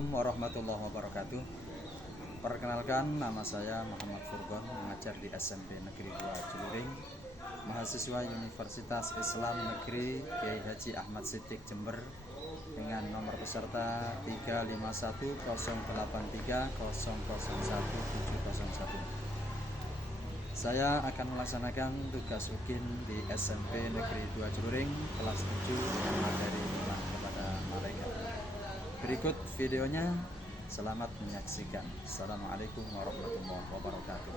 Assalamualaikum warahmatullahi wabarakatuh. Perkenalkan, nama saya Muhammad Furqon, mengajar di SMP Negeri 2 Ciluring, mahasiswa Universitas Islam Negeri Kiai Haji Ahmad Siddiq Jember, dengan nomor peserta 351830010701. Saya akan melaksanakan tugas UKIN di SMP Negeri 2 Ciluring kelas 7 dengan materi iman kepada malaikat. Berikut videonya, selamat menyaksikan. Assalamualaikum warahmatullahi wabarakatuh.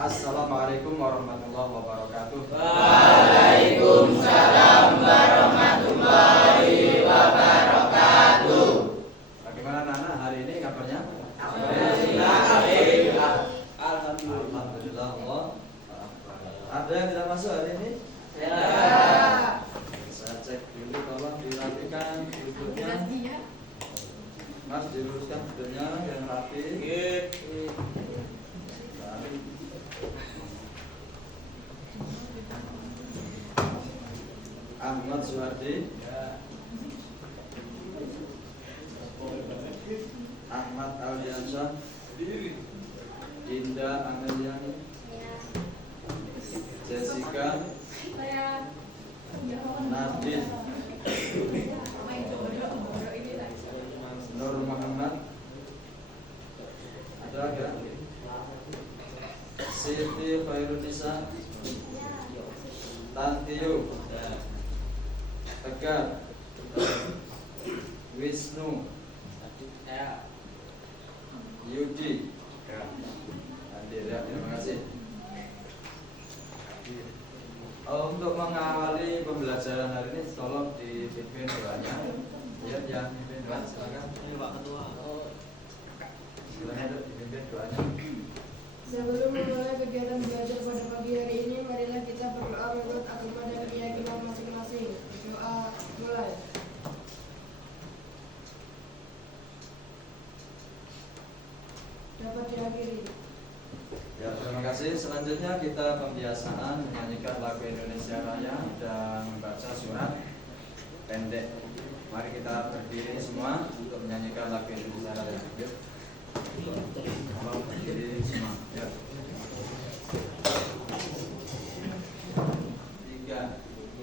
Assalamualaikum warahmatullahi wabarakatuh. Waalaikumsalam warahmatullahi wabarakatuh. Bagaimana Nana hari ini kabarnya? Alhamdulillah. Alhamdulillah Allah. Ada yang tidak masuk hari ini? Ya. Saya cek dulu, tolong dirapikan duduknya. Mas diluruskan duduknya yang rapi. Ahmad Suhardi, Ahmad Aldiansyah, Dinda Ameliani, Jessica, Nadine, Nur Muhammad, ada gak? Siti Khairunisa, Tantio, Tegar, Wisnu, Yudi, Andira, terima kasih. Untuk mengawali pembelajaran hari ini, tolong dipimpin doanya. Ya, yang pimpin doa, silakan. Pak Ketua. Silakan dipimpin doanya. Sebelum memulai kegiatan belajar pada pagi hari ini, marilah kita berdoa menurut agama dan keyakinan masing-masing. Doa mulai. Dapat diakhiri. Ya, terima kasih. Selanjutnya kita pembiasaan menyanyikan lagu Indonesia Raya dan membaca surat pendek. Mari kita berdiri semua untuk menyanyikan lagu Indonesia Raya. Yuk. Tolong berdiri semua. Ya. 3.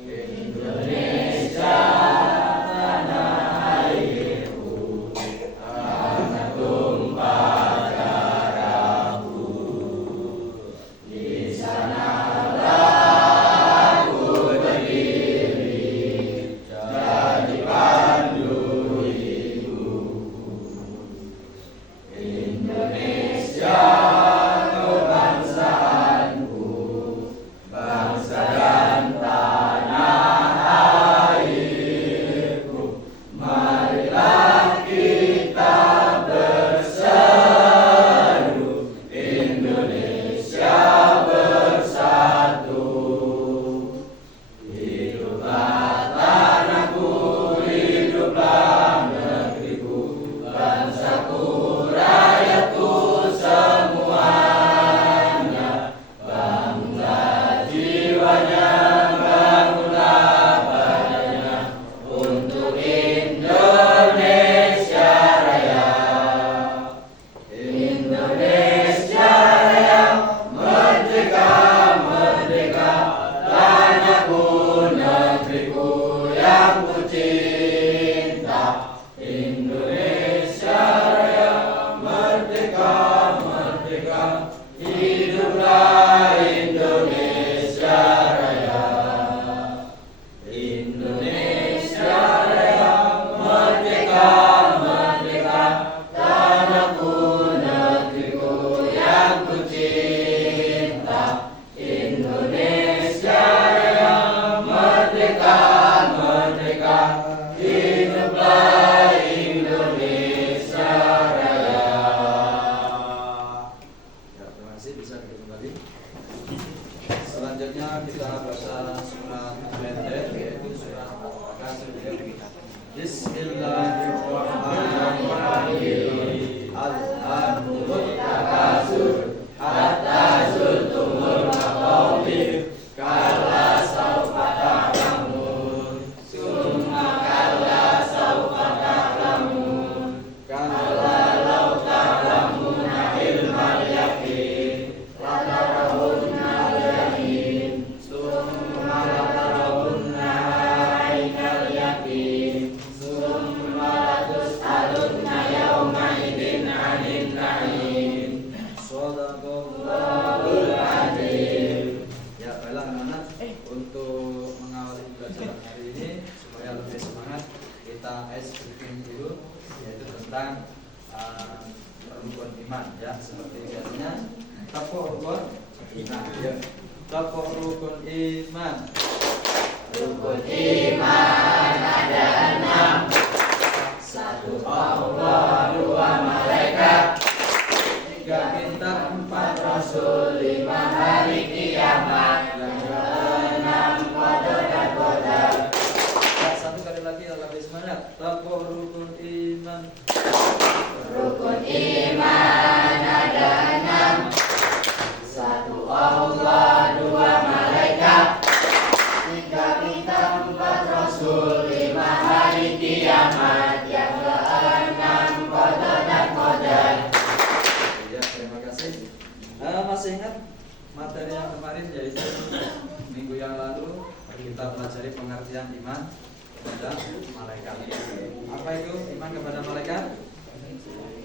Indonesia tanah airku, tanah tumpah darahku. Di sanalah aku berdiri, jadi pandu hidupku. Indonesia kebangsaanku, bangsa dan tanah airku. Marilah kita berseru, Indonesia bersatu. Hiduplah tanahku, hiduplah negeriku, bangsaku, rakyatku semuanya. Bangunlah jiwanya, bangunlah badannya, untuk Indonesia Raya. Indonesia Raya, merdeka, merdeka, tanahku, negeriku yang ku cinta. Indonesia Raya, merdeka, merdeka, hiduplah Indonesia Raya. Indonesia Raya, merdeka, merdeka, tanahku, negeriku yang ku cinta. Indonesia Raya, merdeka, merdeka, hiduplah Indonesia Raya. Ya, terima kasih, bisa duduk kembali. Selanjutnya kita baca surat pendek, yaitu surat Al-Kasr. Bismillahirrahmanirrahim. Alhamdulillah. Hatta zultumul maqabir, kala tentang rukun iman ya, seperti biasanya tepuk rukun iman ya. Tepuk rukun iman. Rukun iman ada 6. 1 Allah, 2 malaikat, 3 bintang, 4 rasul, 5 hari kiamat, yang ke-6 qadar dan qadar. Satu kali lagi lebih semangat. Tepuk rukun iman. Rukun iman ada 6. 1 Allah, 2 malaikat, 3 bintang, 4 rasul, 5 hari kiamat, yang ke-6 qadar dan qadar. Ya, terima kasih. Masih ingat materi yang kemarin, yaitu minggu yang lalu kita pelajari pengertian iman kepada malaikat. Apa itu iman kepada malaikat?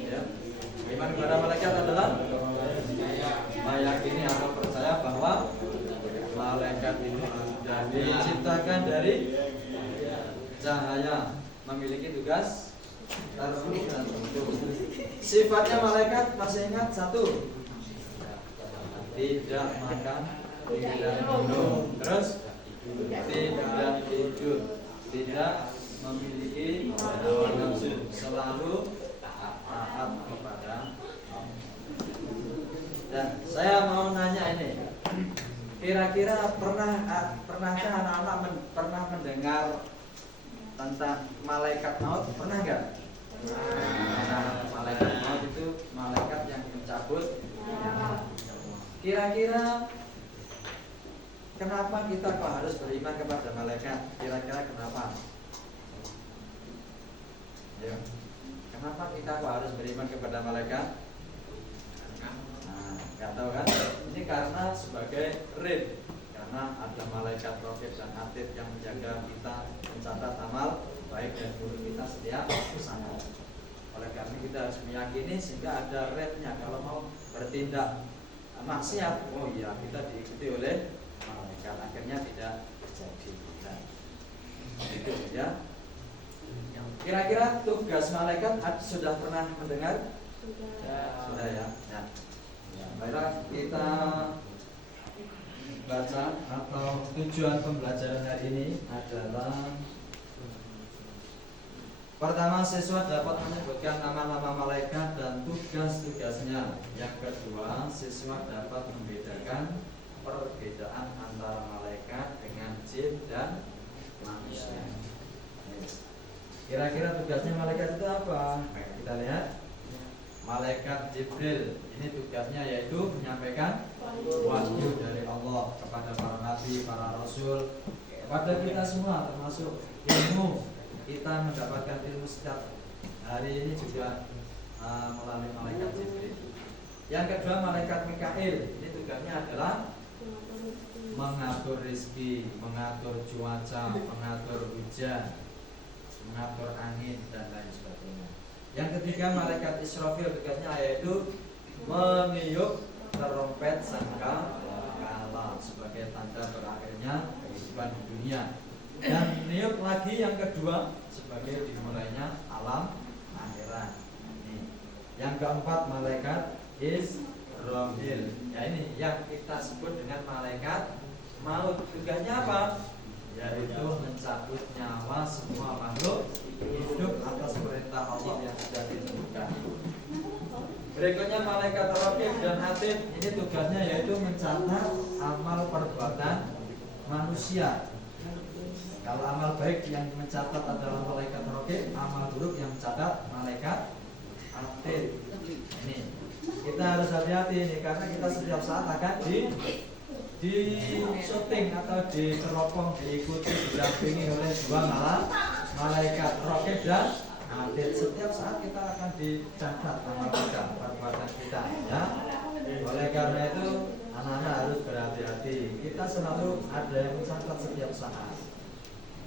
Ya. Iman kepada malaikat adalah meyakini atau percaya bahwa malaikat itu sudah diciptakan dari cahaya, memiliki tugas tertentu. Sifatnya malaikat masih ingat? 1, tidak makan, tidak minum, terus tidak tidur, tidak memiliki hawa nafsu, selalu taat kepada Allah. Dan saya mau nanya ini, kira-kira pernahkah anak-anak pernah mendengar tentang malaikat maut? Pernah nggak? Nah, malaikat maut itu malaikat yang mencabut. Kira-kira kenapa kita kok harus beriman kepada malaikat? Kira-kira kenapa? Ya. Kenapa kita kok harus beriman kepada malaikat? Nah, nggak tahu kan? Ini karena sebagai rid, karena ada malaikat raqib dan atid yang menjaga kita, mencatat amal baik dan buruk kita setiap saat. Oleh karena kita harus meyakini, sehingga ada rednya. Kalau mau bertindak maksiat, oh iya, kita diikuti oleh malaikat, akhirnya tidak terjadi. Nah, itu ya. Kira-kira tugas malaikat sudah pernah mendengar? Sudah ya. Nah, baiklah, kita baca atau tujuan pembelajaran hari ini adalah: pertama, siswa dapat menyebutkan nama-nama malaikat dan tugas-tugasnya. Yang kedua, siswa dapat membedakan perbedaan antara malaikat dengan jin dan manusia. Kira-kira tugasnya malaikat itu apa? Kita lihat. Malaikat Jibril, ini tugasnya yaitu menyampaikan wahyu dari Allah kepada para nabi, para rasul, kepada kita semua, termasuk ilmu. Kita mendapatkan ilmu setiap hari ini juga melalui malaikat Jibril. Yang kedua, malaikat Mikail, ini tugasnya adalah mengatur rizki, mengatur cuaca, mengatur hujan, mengatur angin, dan lain sebagainya. Yang ketiga, malaikat Israfil, tugasnya yaitu meniup terompet sangkakala sebagai tanda berakhirnya kehidupan di dunia. Dan niup lagi yang kedua sebagai dimulainya alam akhirat. Yang keempat, malaikat Israfil. Ya, ini yang kita sebut dengan malaikat maut. Tugasnya apa? Yaitu mencabut nyawa semua makhluk hidup atas perintah Allah yang sudah ditentukan. Berikutnya, malaikat raqib dan atid, ini tugasnya yaitu mencatat amal perbuatan manusia. Kalau amal baik yang mencatat adalah malaikat raqib, amal buruk yang mencatat malaikat atid. Ini kita harus hati-hati ini, karena kita setiap saat akan di syuting atau diteropong, diikuti, didampingi oleh dua malaikat raqib dan atid. Setiap saat kita akan dicatat amal kita, perbuatan kita, ya. Oleh karena itu, anak-anak harus berhati-hati. Kita selalu ada yang mencatat setiap saat.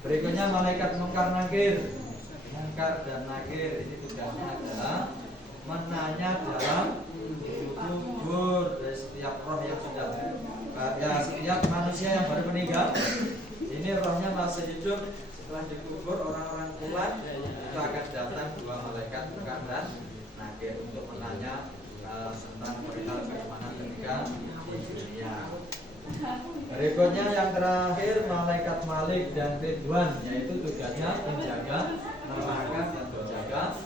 Berikutnya, malaikat mungkar nakir. Mungkar dan nakir, ini tugasnya adalah menanya dalam kubur dari setiap roh yang sudah, ya, setiap manusia yang baru meninggal, ini rohnya masih hidup, setelah dikubur orang-orang kuat itu akan datang dua malaikat bukan dan nakir untuk menanya tentang perihal bagaimana ketika di dunia. Berikutnya yang terakhir malaikat Malik dan Ridwan, yaitu tugasnya menjaga neraka dan menjaga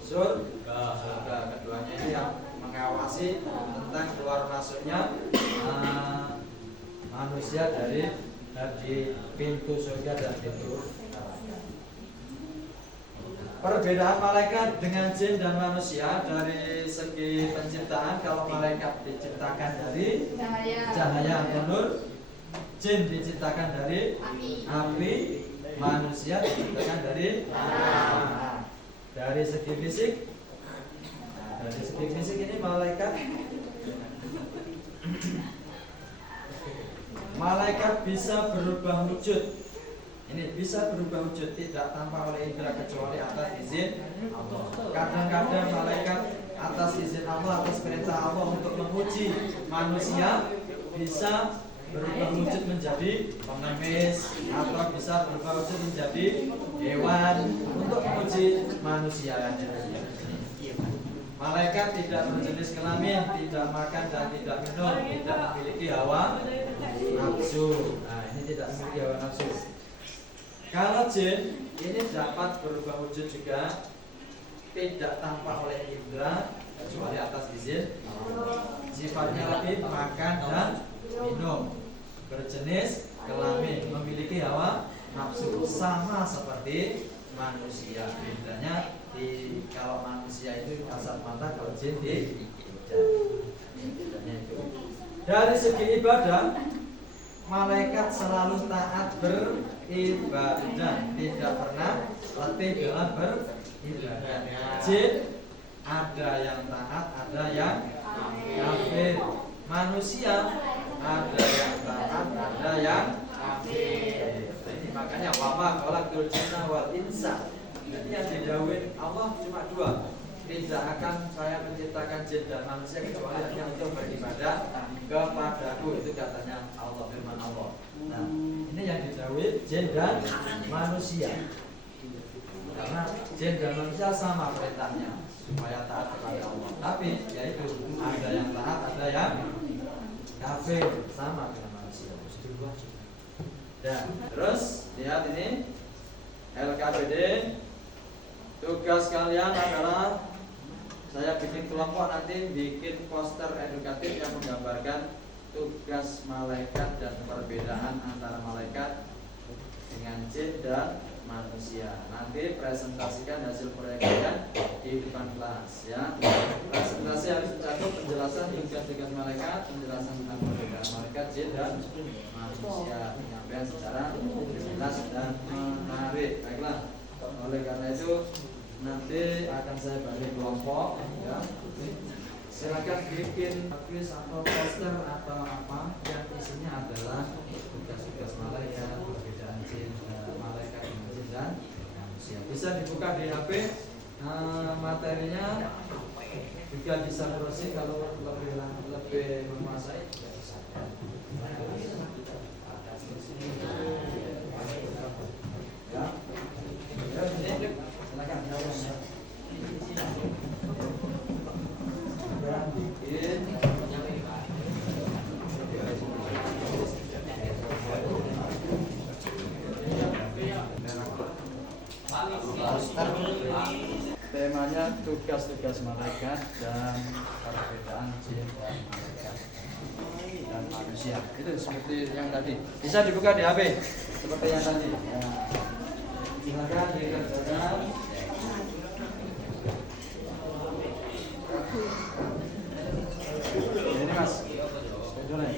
surga. Keduanya ini yang mengawasi tentang keluar masuknya manusia dari pintu surga dan pintu neraka. Perbedaan malaikat dengan jin dan manusia dari segi penciptaan, kalau malaikat diciptakan dari cahaya atau nur, jin diciptakan dari api, manusia diciptakan dari tanah. Dari segi fisik, dari segi fisik ini malaikat bisa berubah wujud. Ini bisa berubah wujud tidak tanpa oleh indera kecuali atas izin Allah. Kadang-kadang malaikat atas izin Allah, atas perintah Allah untuk menguji manusia bisa berubah wujud menjadi pengemis atau bisa berubah wujud menjadi hewan untuk menguji manusia. Malaikat tidak berjenis kelamin, tidak makan dan tidak minum, tidak memiliki hawa nafsu. Nah, ini tidak memiliki hawa nafsu. Kalau jin ini dapat berubah wujud juga tidak tanpa oleh indera kecuali atas izin. Sifatnya lebih makan dan minum, berjenis kelamin, memiliki hawa nafsu, sama seperti manusia. Bedanya kalau manusia itu kasat mata, kalau jin bedanya itu. Dari segi ibadah, malaikat selalu taat beribadah, tidak pernah letih dalam beribadah. Jin ada yang taat, ada yang kafir. Manusia ada yang taat, ada yang kafir. Ini makanya wama khalaqtul jinna wal insa. Jadi yang didhawuhi Allah cuma dua. Tidak akan saya menciptakan jin dan manusia kecuali hanya untuk beribadah kepadaku. Itu katanya Allah, firman Allah. Nah, ini yang didhawuhi jin dan manusia. Karena jin dan manusia sama perintahnya, supaya taat kepada Allah. Tapi yaitu ada yang taat, ada yang kafir, sama dengan manusia. Dan terus lihat ini LKPD. Tugas kalian adalah saya bikin kelompok, nanti bikin poster edukatif yang menggambarkan tugas malaikat dan perbedaan antara malaikat dengan jin dan manusia. Nanti presentasikan hasil proyek kalian di depan kelas ya. Presentasi harus mencakup penjelasan tugas-tugas malaikat, penjelasan tentang perbedaan malaikat, jin dan manusia, penyampaian secara jelas dan menarik. Baiklah. Oleh karena itu nanti akan saya bagi kelompok ya. Silakan bikin kuis atau poster atau apa yang isinya adalah tugas-tugas malaikat, perbedaan jin, malaikat dengan jin dan manusia. Bisa dibuka di HP, materinya juga bisa browsing kalau lebih menguasai juga bisa. Ya. Ya, ini silakan temanya tugas-tugas malaikat dan perbedaan jin dan malaikat dan manusia. Itu seperti yang tadi. Bisa dibuka di HP seperti yang tadi. Ya. Silakan dikerjakan. Ini Mas. Boleh.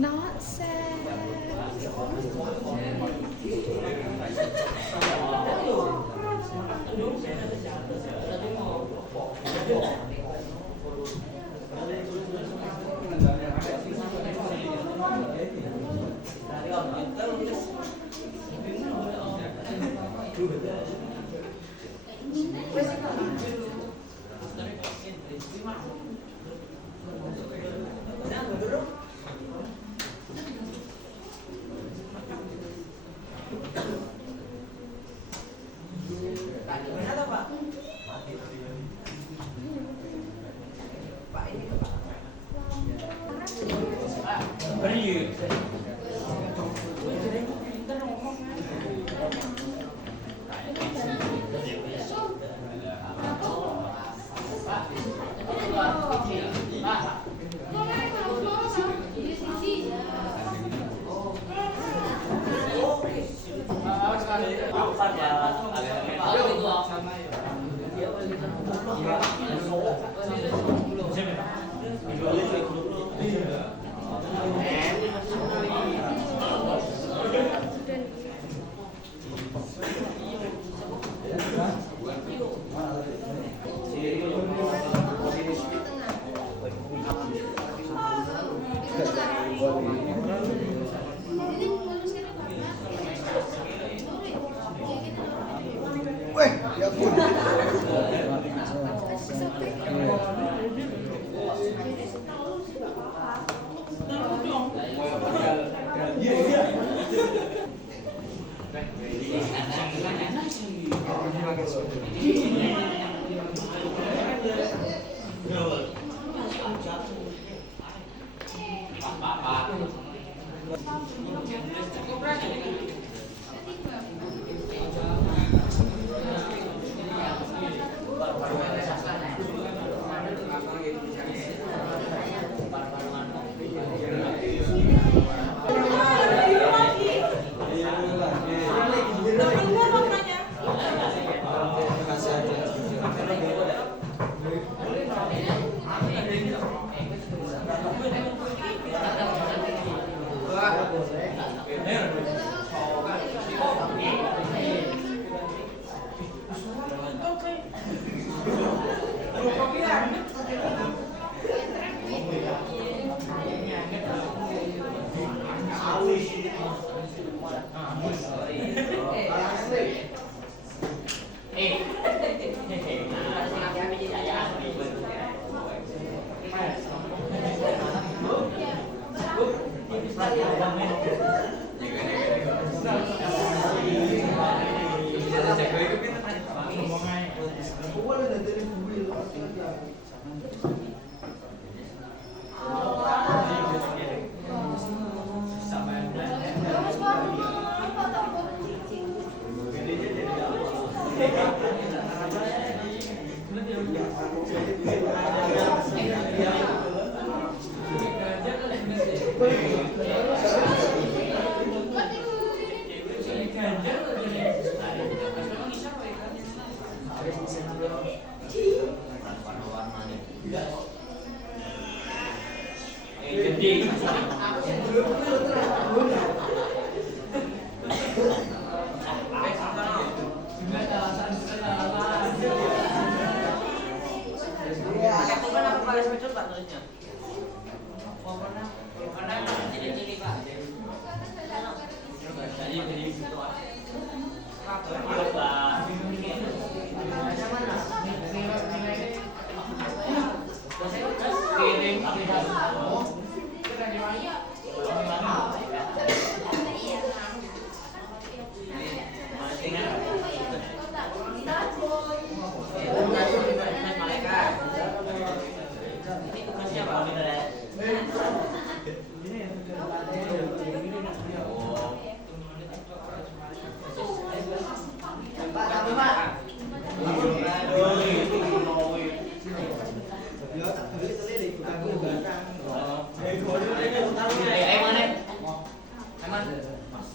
Not sad.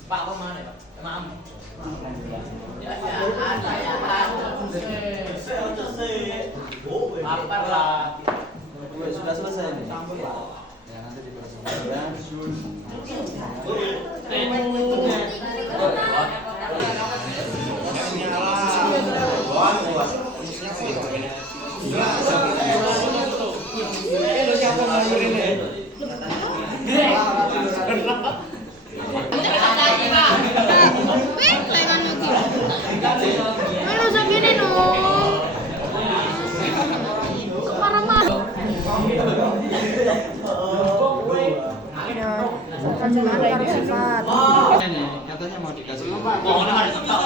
Pak apa mana Pak? Maaf. Apa lah? Sudah selesai nih. Ya nanti dipersembahkan. Ano sabihin no? Marah-marah. Sifat. Ini katanya mau dikasih. Mohon ada ketok.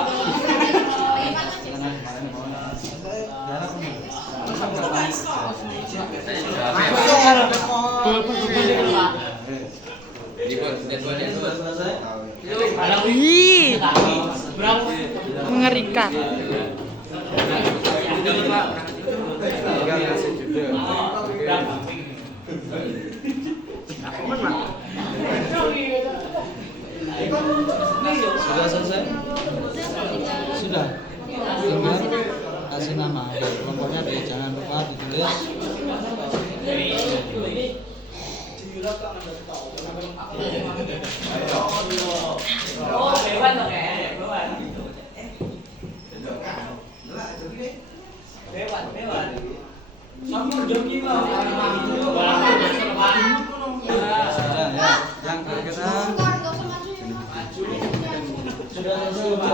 Sudah selesai? Ih, mengerikan. Kasih judul. Sudah selesai? Sudah. Tinggal kasih nama. Kelompoknya jangan lupa ditulis. Oh, hewan dong ya, hewan. Hewan. Sama joki mah. Sudah ya. Yang bergerak. Sudah selesai.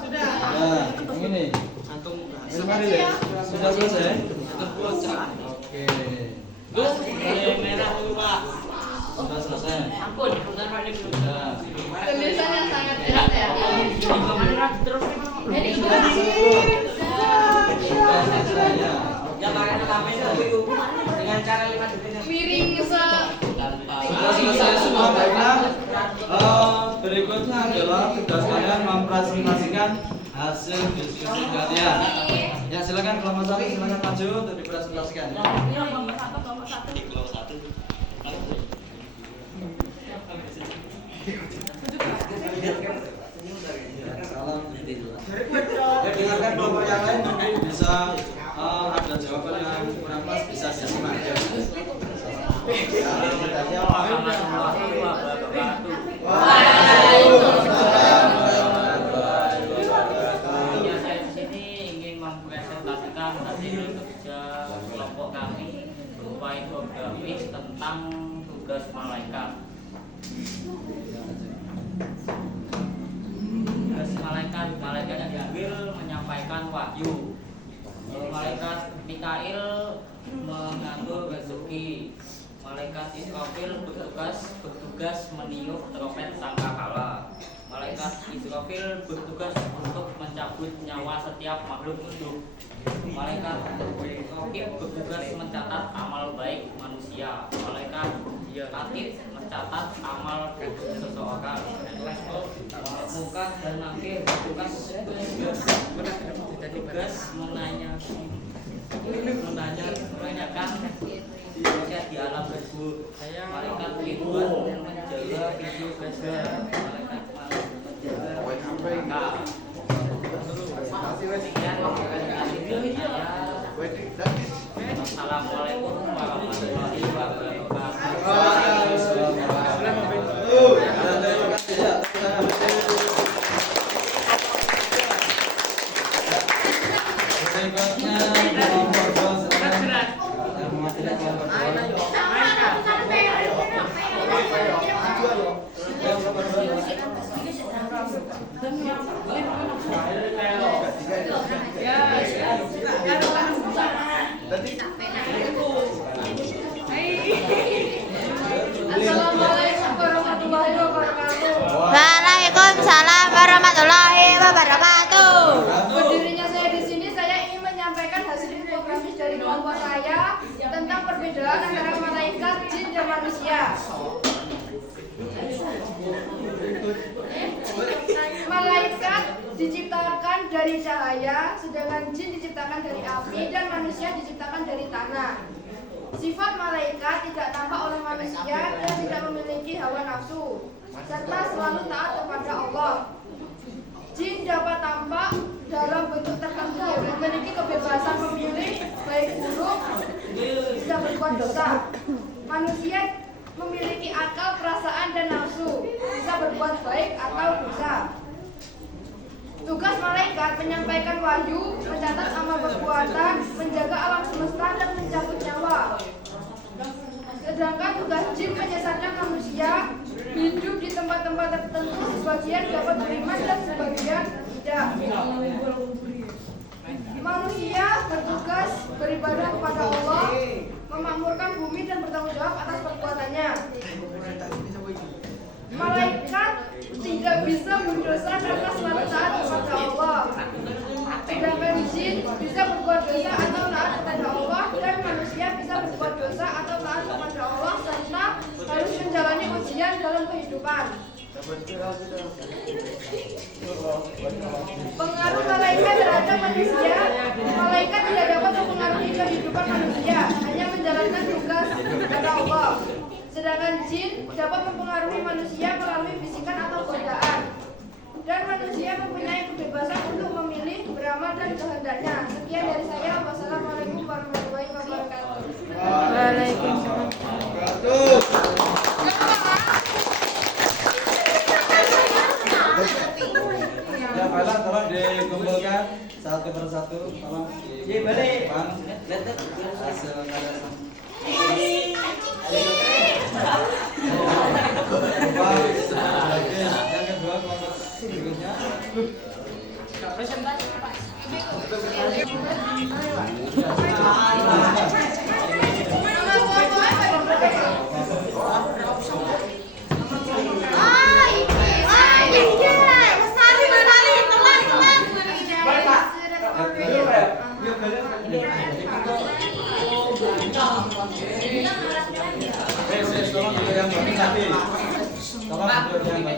Sudah. Yang ini. Sudah selesai. Oke. Yang merah dulu Pak. Sudah selesai. Ampun, bentar Pak ini belum. Sudah. Tulisannya sangat jelas ya. Terus Sudah selesai ya. jangan rame itu dengan cara 5 detik. Miring Sudah selesai semua baiklah. Berikutnya adalah tugas kalian mempresentasikan hasil diskusi kalian. Ya silakan kelompok satu silakan maju untuk dipresentasikan. Salam. Ya dengarkan kelompok yang lain mungkin bisa ada jawaban yang kurang pas bisa disimak. Saya di sini ingin mempresentasikan hasil kerja kelompok kami berupa infografis tentang tugas malaikat. Tugas malaikat yang diambil menyampaikan wahyu. Malaikat Mikail mengatur rezeki. Malaikat Israfil bertugas meniup trompet sangkakala. Malaikat Israfil bertugas untuk mencabut nyawa setiap makhluk hidup. Malaikat Raqib bertugas mencatat amal baik manusia. Malaikat Atid mencatat amal buruk seseorang. Muka dan Nakir bertugas menanyakan di alam kubur. Malaikat Ridwan menjaga pintu surga. Malaikat Maut menjaga neraka. Sekian presentasi dari saya. Assalamualaikum warahmatullahi Berikutnya kelompok dua silakan. Yang mewakili kelompok dua. manusia. Malaikat diciptakan dari cahaya, sedangkan jin diciptakan dari api dan manusia diciptakan dari tanah. Sifat malaikat tidak tampak oleh manusia dan tidak memiliki hawa nafsu, serta selalu taat kepada Allah. Jin dapat tampak dalam bentuk tertentu, memiliki kebebasan memilih baik buruk, bisa berbuat dosa. Manusia memiliki akal, perasaan, dan nafsu, bisa berbuat baik atau dosa. Tugas malaikat menyampaikan wahyu, mencatat amal perbuatan, menjaga alam semesta, dan mencabut nyawa. Sedangkan tugas jin menyesatkan manusia, hidup di tempat-tempat tertentu, sebagian dapat beriman dan sebagian tidak. Manusia bertugas beribadah kepada Allah, memakmurkan bumi dan bertanggung jawab atas perbuatannya. Malaikat tidak bisa berdosa karena selalu taat kepada Allah. Sedangkan jin bisa berbuat dosa atau taat kepada Allah, dan manusia bisa berbuat dosa atau taat kepada Allah serta harus menjalani ujian dalam kehidupan. Pengaruh malaikat terhadap manusia. Malaikat tidak dapat mempengaruhi kehidupan manusia, hanya menjalankan tugas kepada Allah. Sedangkan jin dapat mempengaruhi manusia melalui bisikan atau godaan. Dan manusia mempunyai kebebasan untuk memilih, beramal, dan kehendaknya. Sekian dari saya. Wassalamualaikum warahmatullahi wabarakatuh. Waalaikumsalam. Ya, Bala, tolong dikumpulkan satu persatu. Tolong dikumpulkan hasil karya. Yang kedua kelompok berikutnya.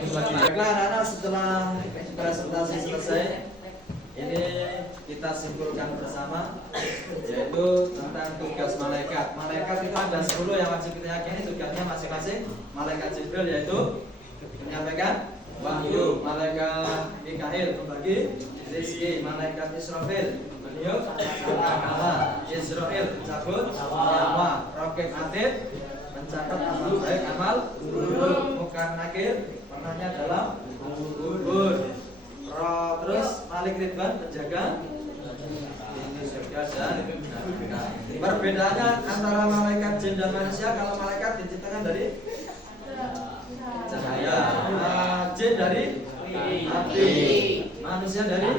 Baiklah anak-anak, setelah presentasi selesai, ini kita simpulkan bersama, yaitu tentang tugas malaikat. Malaikat itu ada 10 yang wajib kita yakini tugasnya masing-masing. Malaikat Jibril yaitu menyampaikan wahyu, malaikat Mikail membagi rezeki, malaikat Israfil meniup sangkakala, Israel mencabut nyawa, Raqib Atid mencatat amal baik amal buruk, Munkar Nakir pernahnya dalam kubur, terus Malik Ridwan menjaga pintu surga dan neraka. Perbedaannya antara malaikat jin dan manusia, kalau malaikat diciptakan dari cahaya, jin dari api, manusia dari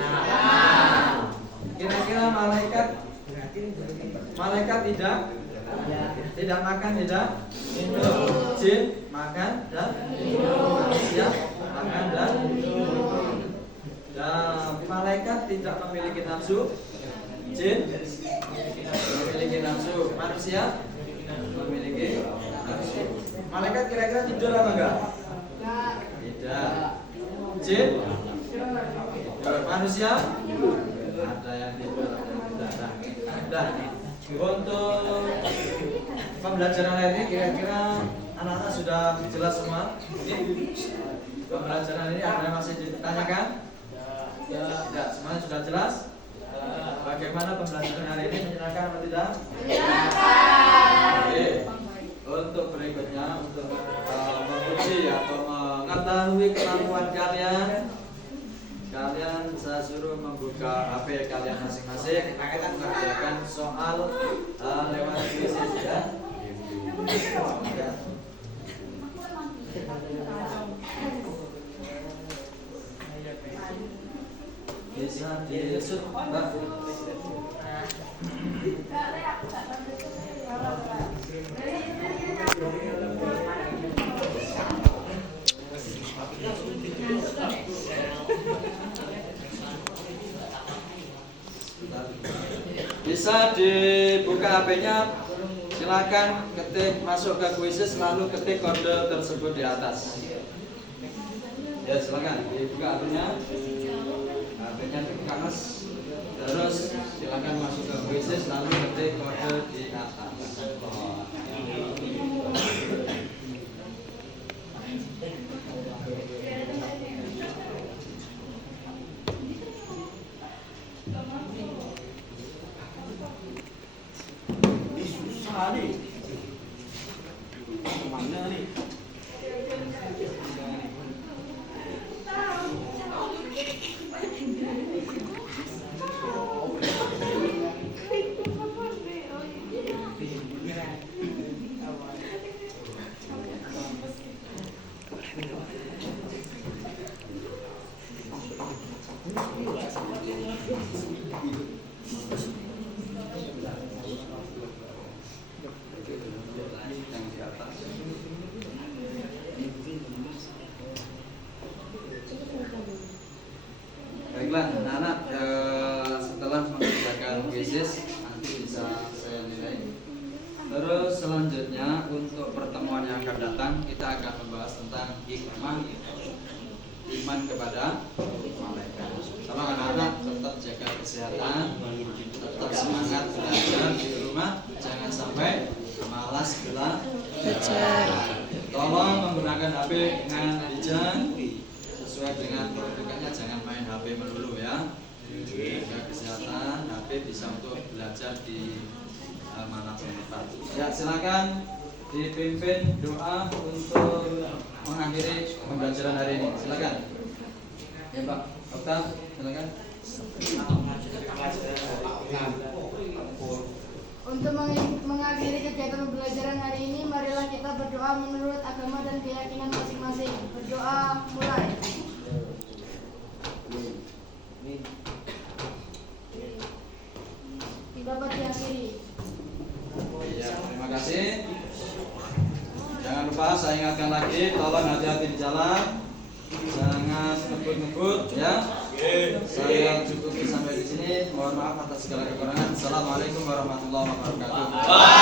kira-kira malaikat tidak makan, tidak minum. Jin makan dan minum, manusia makan dan minum. Dan malaikat tidak memiliki nafsu, jin memiliki nafsu, manusia memiliki nafsu. Malaikat kira-kira tidur apa enggak? Tidak. Jin, manusia ada yang tidur, ada yang tidak. Nah, untuk pembelajaran hari ini kira-kira anak-anak sudah jelas semua? Pembelajaran ini ada yang masih ditanyakan? Tidak, semuanya sudah jelas. Bagaimana pembelajaran hari ini, menyenangkan atau tidak? Oke. Untuk berikutnya, untuk menguji atau mengetahui kemampuan kalian, saya suruh membuka HP kalian masing-masing, mengerjakan soal lewat kuisis ya. Bisa disut, Mbak. Bisa dibuka HP-nya, silakan ketik masuk ke kuisis lalu ketik kode tersebut di atas. Ya silakan dibuka artinya. Artinya dibuka mas. Terus silakan masuk ke kuisis lalu ketik kode di atas. Susah nih. Mana nih? Yang di atas. Baiklah, anak-anak setelah mengerjakan kuisis nanti bisa saya nilai. Terus selanjutnya untuk pertemuan yang akan datang kita akan membahas tentang iman kepada malaikat. Kalau anak-anak tetap jaga kesehatan, tetap semangat belajar di rumah, jangan sampai malas belajar. Tolong menggunakan HP dengan bijak sesuai dengan peruntukannya, jangan main HP melulu ya. Jaga kesehatan, HP bisa untuk belajar di manapun tempat. Ya silakan dipimpin doa untuk mengakhiri pembelajaran hari ini. Silakan. Ya Pak, Okta, silakan. Untuk mengakhiri kegiatan pembelajaran hari ini, marilah kita berdoa menurut agama dan keyakinan masing-masing. Berdoa mulai. Dapat diakhiri. Ya, terima kasih. Jangan lupa saya ingatkan lagi, tolong hati-hati di jalan. Jangan ngebut-ngebut ya. Saya cukupi sampai di sini. Mohon maaf atas segala kekurangan. Assalamualaikum warahmatullahi wabarakatuh.